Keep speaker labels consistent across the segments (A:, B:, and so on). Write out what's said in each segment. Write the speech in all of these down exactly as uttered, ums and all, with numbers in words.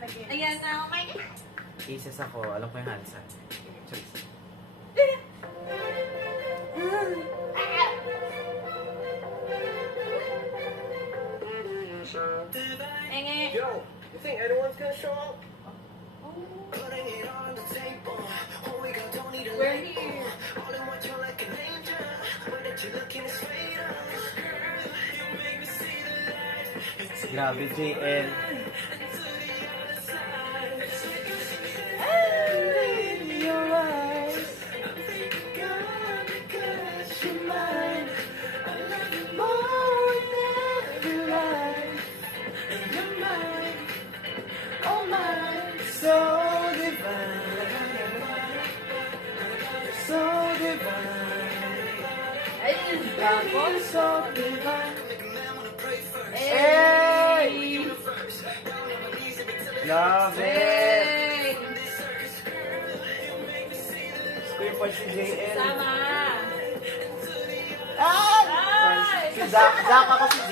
A: Ayan na, oh my God.
B: Aces ako. Alam ko yung hands. Choice.
A: Enge.
C: Yo, you think anyone's gonna show up?
A: We're here.
B: Grabe, J L. So divine, so divine,
A: Ayun, tapos.
B: so divine.
A: Hey!
B: Love it!
A: Hey!
B: Gusto yung pa si J L.
A: Sama!
B: Ay!
A: Ay!
B: Si Zach, Zach ako si Z.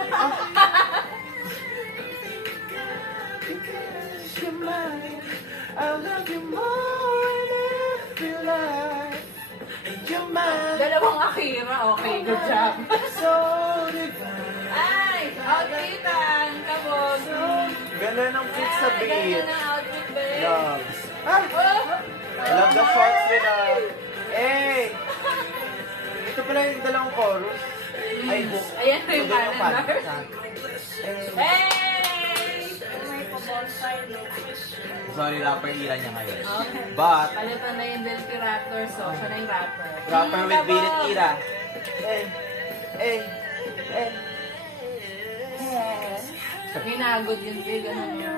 B: You're mine, I love you more than every life. You're mine,
A: Dalawang Akira. Okay, good job.
B: so divine.
A: Ay! Outfitan! Kabog!
B: Ganda ng fit sa
A: Ay,
B: beat.
A: ganda ng outfit, babe.
B: Loves. Ah!
A: Oh!
B: I love the shorts nila. Hey! Ito pala yung dalawang chorus. Ay, book.
A: Ayan na yung
B: Ito yung
A: calendar.
B: fan. Hey!
A: Hey! May pa-bonfire.
B: Sorry, rapper era niya ngayon.
A: Okay.
B: But,
A: Palitan na yung Delphi Raptor, so siya na yung rapper.
B: rapper with
A: Kabog!
B: beat it era. Hey! Hey! Hey!
A: Hinagod yun, kaya ganun yun.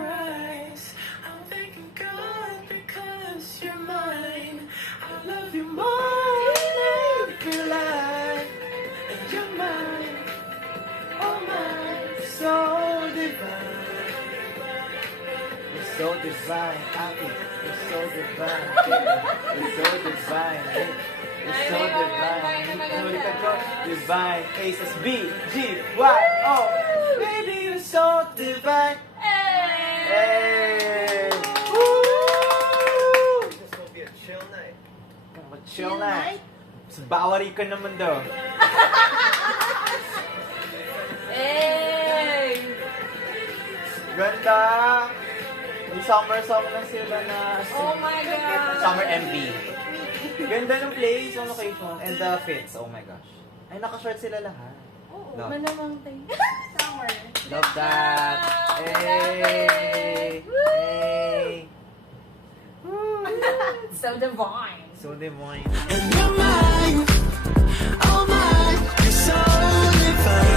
B: Love you more than every life. You're mine, oh mine, so divine. You're so divine, Aki. You're so divine. You're so divine. You're so divine. Ulitan ko, divine. Aces B, G, Y, O. Baby, you're so divine.
A: Hey!
B: Hey! Woo!
C: This will be a chill night.
B: Chill na. Bawari ka naman daw.
A: Hey!
B: Ganda! Yung summer song na sila na
A: Oh my God!
B: Summer M V. Ganda ng place, on location, and the fits. Oh my gosh. Ay, naka-short sila lahat.
A: Oo,
B: Love.
A: malamang tayo. Summer.
B: Love that! Hey! Hey!
A: So divine.
B: So divine.
D: And you're mine, oh mine, you're so divine.